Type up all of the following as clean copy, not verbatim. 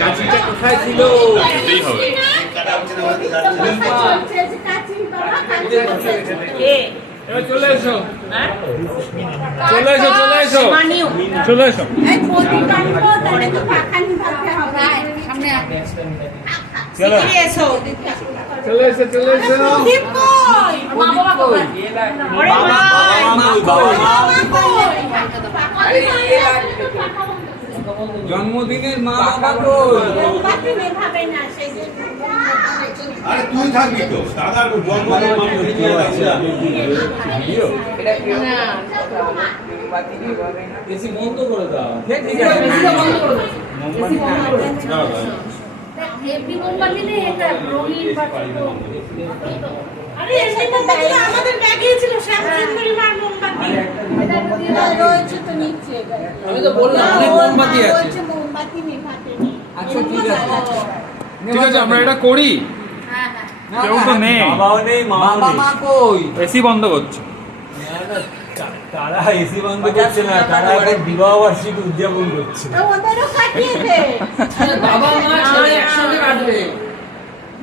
কাচিটা কোথায় ছিল? দিতেই হবে। এবার চলে এসো, চলে এসো, চলে এসো, চলে এসো। চলো চলে এসো, চলে এসো। জন্মদিনের মা বাবা কই? আরে তুই থাকবি তো দাদার জন্মদিনের এসি বন্ধ করে দাও। আরে এসে মোমবাতি আমাদের ব্যাগে ছিল শ্যামসুন্দরী মার মোমবাতি এটা রয়েছে তো নিচে। আমি তো বললাম অনেক মোমবাতি আছে। মোমবাতি নেভাতেনি। আচ্ছা ঠিক আছে, ঠিক আছে আমরা এটা করি। হ্যাঁ হ্যাঁ কেউ তো নেই, বাবাও নেই, বাবা মা কই? এসি বন্ধ করছে। তারা এসি বন্ধ করছে না, তারা এখন বিবাহ বার্ষিকী উদযাপন করছে। ওদেরও কাটিয়েছে। বাবা মা ছেলে একসঙ্গে কাটবে।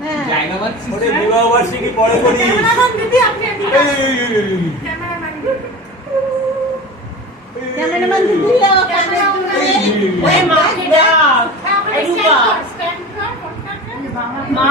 হ্যাঁ জায়গা পাচ্ছি। ওরে বিবাহ বার্ষিকী পরে করি। ক্যামেরাম্যান দিদি আপনি এদিকে ক্যামেরাম্যান দিদি ও ক্যামেরা ওই মাকে দাও এই রূপা মা